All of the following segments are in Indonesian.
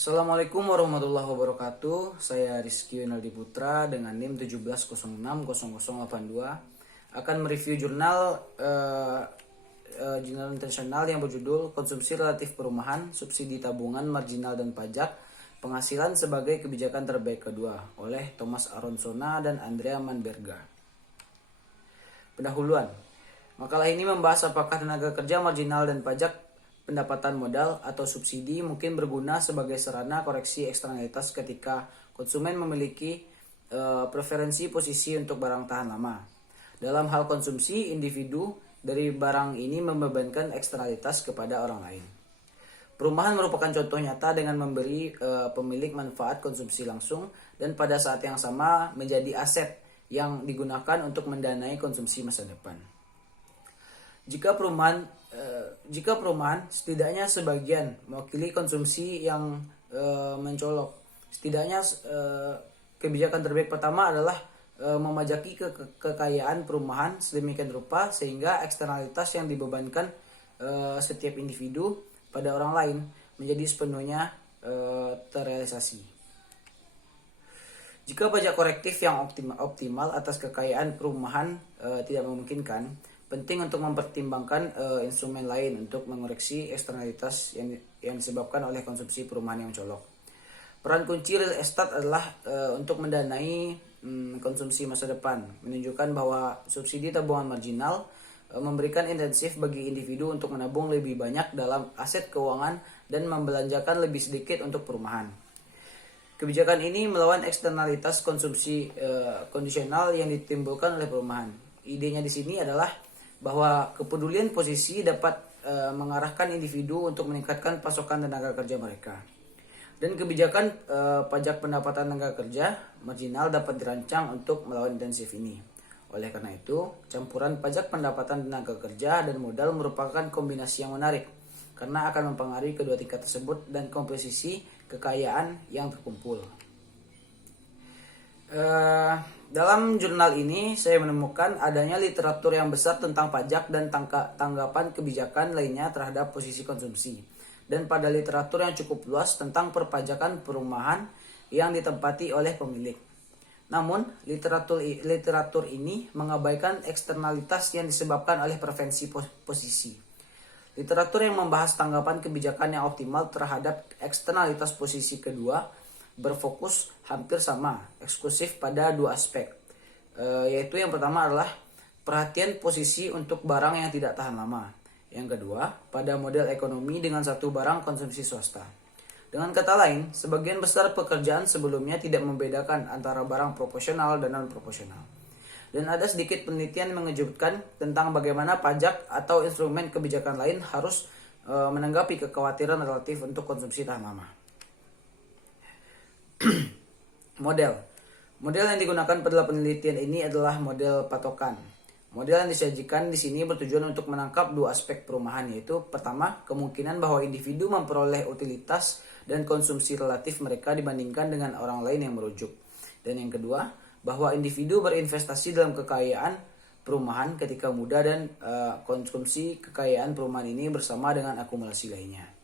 Assalamualaikum warahmatullahi wabarakatuh. Saya Rizky Yunaldi Putra dengan NIM 17060082 akan mereview jurnal internasional yang berjudul Konsumsi Relatif Perumahan, Subsidi Tabungan Marginal dan Pajak, Penghasilan sebagai Kebijakan Terbaik Kedua oleh Thomas Aronsona dan Andrea Manberga. Pendahuluan. Makalah ini membahas apakah tenaga kerja marginal dan pajak pendapatan modal atau subsidi mungkin berguna sebagai sarana koreksi eksternalitas ketika konsumen memiliki preferensi posisi untuk barang tahan lama. Dalam hal konsumsi, individu dari barang ini membebankan eksternalitas kepada orang lain. Perumahan merupakan contoh nyata dengan memberi pemilik manfaat konsumsi langsung dan pada saat yang sama menjadi aset yang digunakan untuk mendanai konsumsi masa depan. Jika perumahan setidaknya sebagian mewakili konsumsi yang mencolok. Setidaknya kebijakan terbaik pertama adalah memajaki kekayaan perumahan sedemikian rupa sehingga eksternalitas yang dibebankan setiap individu pada orang lain menjadi sepenuhnya terrealisasi. Jika pajak korektif yang optimal atas kekayaan perumahan tidak memungkinkan, penting untuk mempertimbangkan instrumen lain untuk mengoreksi eksternalitas yang disebabkan oleh konsumsi perumahan yang colok. Peran kunci real estate adalah untuk mendanai konsumsi masa depan, menunjukkan bahwa subsidi tabungan marginal memberikan intensif bagi individu untuk menabung lebih banyak dalam aset keuangan dan membelanjakan lebih sedikit untuk perumahan. Kebijakan ini melawan eksternalitas konsumsi kondisional yang ditimbulkan oleh perumahan. Idenya di sini adalah bahwa kepedulian posisi dapat mengarahkan individu untuk meningkatkan pasokan tenaga kerja mereka. Dan kebijakan pajak pendapatan tenaga kerja marginal dapat dirancang untuk melawan intensif ini. Oleh karena itu, campuran pajak pendapatan tenaga kerja dan modal merupakan kombinasi yang menarik karena akan mempengaruhi kedua tingkat tersebut dan komposisi kekayaan yang terkumpul. Dalam jurnal ini saya menemukan adanya literatur yang besar tentang pajak dan tanggapan kebijakan lainnya terhadap posisi konsumsi, dan pada literatur yang cukup luas tentang perpajakan perumahan yang ditempati oleh pemilik. Namun, literatur ini mengabaikan eksternalitas yang disebabkan oleh preferensi posisi. Literatur yang membahas tanggapan kebijakan yang optimal terhadap eksternalitas posisi kedua berfokus hampir sama, eksklusif pada dua aspek, yaitu yang pertama adalah perhatian posisi untuk barang yang tidak tahan lama. Yang kedua, pada model ekonomi dengan satu barang konsumsi swasta. Dengan kata lain, sebagian besar pekerjaan sebelumnya tidak membedakan antara barang proporsional dan non-proporsional. Dan ada sedikit penelitian mengejutkan tentang bagaimana pajak atau instrumen kebijakan lain harus menanggapi kekhawatiran relatif untuk konsumsi tahan lama. Model yang digunakan pada penelitian ini adalah model patokan. Model yang disajikan di sini bertujuan untuk menangkap dua aspek perumahan, yaitu pertama, kemungkinan bahwa individu memperoleh utilitas dan konsumsi relatif mereka dibandingkan dengan orang lain yang merujuk. Dan yang kedua, bahwa individu berinvestasi dalam kekayaan perumahan ketika muda dan konsumsi kekayaan perumahan ini bersama dengan akumulasi lainnya.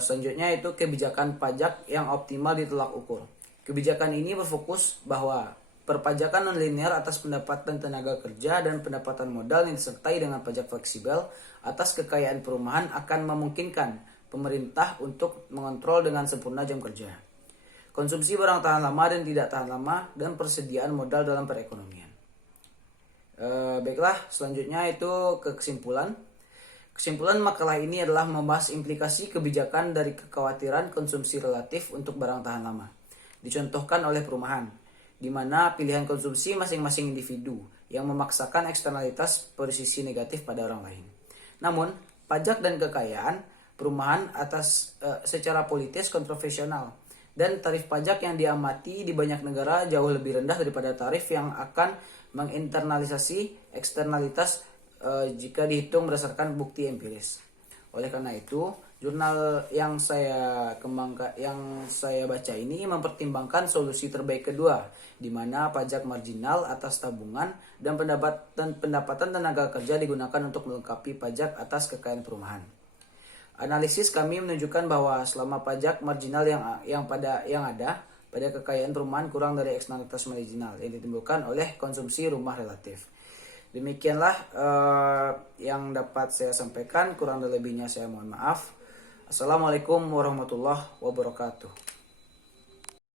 Selanjutnya itu kebijakan pajak yang optimal ditolak ukur. Kebijakan ini berfokus bahwa perpajakan non-linear atas pendapatan tenaga kerja dan pendapatan modal yang disertai dengan pajak fleksibel atas kekayaan perumahan akan memungkinkan pemerintah untuk mengontrol dengan sempurna jam kerja, konsumsi barang tahan lama dan tidak tahan lama, dan persediaan modal dalam perekonomian. Baiklah, selanjutnya itu ke kesimpulan. Kesimpulan makalah ini adalah membahas implikasi kebijakan dari kekhawatiran konsumsi relatif untuk barang tahan lama, dicontohkan oleh perumahan, di mana pilihan konsumsi masing-masing individu yang memaksakan eksternalitas posisi negatif pada orang lain. Namun, pajak dan kekayaan perumahan secara politis kontroversial, dan tarif pajak yang diamati di banyak negara jauh lebih rendah daripada tarif yang akan menginternalisasi eksternalitas jika dihitung berdasarkan bukti empiris. Oleh karena itu, jurnal yang saya baca ini mempertimbangkan solusi terbaik kedua, di mana pajak marginal atas tabungan dan pendapatan tenaga kerja digunakan untuk melengkapi pajak atas kekayaan perumahan. Analisis kami menunjukkan bahwa selama pajak marginal yang ada pada kekayaan perumahan kurang dari eksternalitas marginal yang ditimbulkan oleh konsumsi rumah relatif. Demikianlah yang dapat saya sampaikan, kurang lebihnya saya mohon maaf. Assalamualaikum warahmatullahi wabarakatuh.